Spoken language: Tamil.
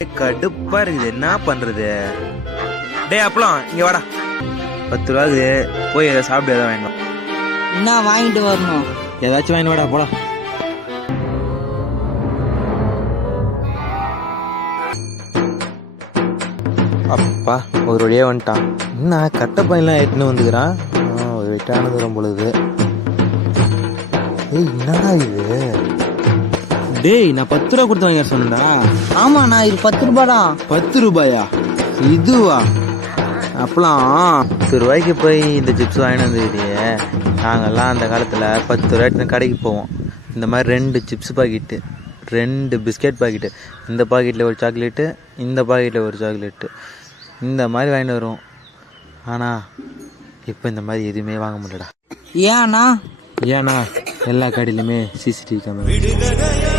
கடுப்பா இருக்குது, என்ன பண்றது? டே அப்பலாம் இங்க வாடா, 10 ரூபாக்கு போய் ஏதாவது சாப்பிட்டு ஏதாவது வாங்கிட்டு வா. என்ன வாங்கிட்டு வரணும்? ஏதாச்சும் வாங்கிட்டு வாடா போடா. அப்பா ஒரு வழியா வந்துட்டான். என்ன கட்ட பையன்லாம் எட்டுன்னு வந்துக்கிறான். ஒரு வெயிட்டான தூரம் பொழுது. ஏய் என்னடா இது? டேய் நான் 10 ரூபா கொடுத்து வாங்க சொன்னடா. ஆமாண்ணா, இது 10 ரூபாடா. 10 ரூபாயா? இதுவா? அப்பலாம் 10 ரூபாய்க்கு போய் இந்த சிப்ஸ் வாங்கிட்டு வந்துக்கிட்டே. நாங்கெல்லாம் அந்த காலத்தில் 10 ரூபாய்க்கு கடைக்கு போவோம். இந்த மாதிரி 2 சிப்ஸ் பாக்கெட்டு, 2 பிஸ்கெட் பாக்கெட்டு, இந்த பாக்கெட்டில் ஒரு சாக்லேட்டு, இந்த பாக்கெட்டில் ஒரு சாக்லேட்டு, இந்த மாதிரி வாங்கிட்டு வருவோம். ஆனால் இப்போ இந்த மாதிரி எதுவுமே வாங்க முடியலடா. ஏன்னா எல்லா கடையிலுமே சிசிடிவி கேமரா.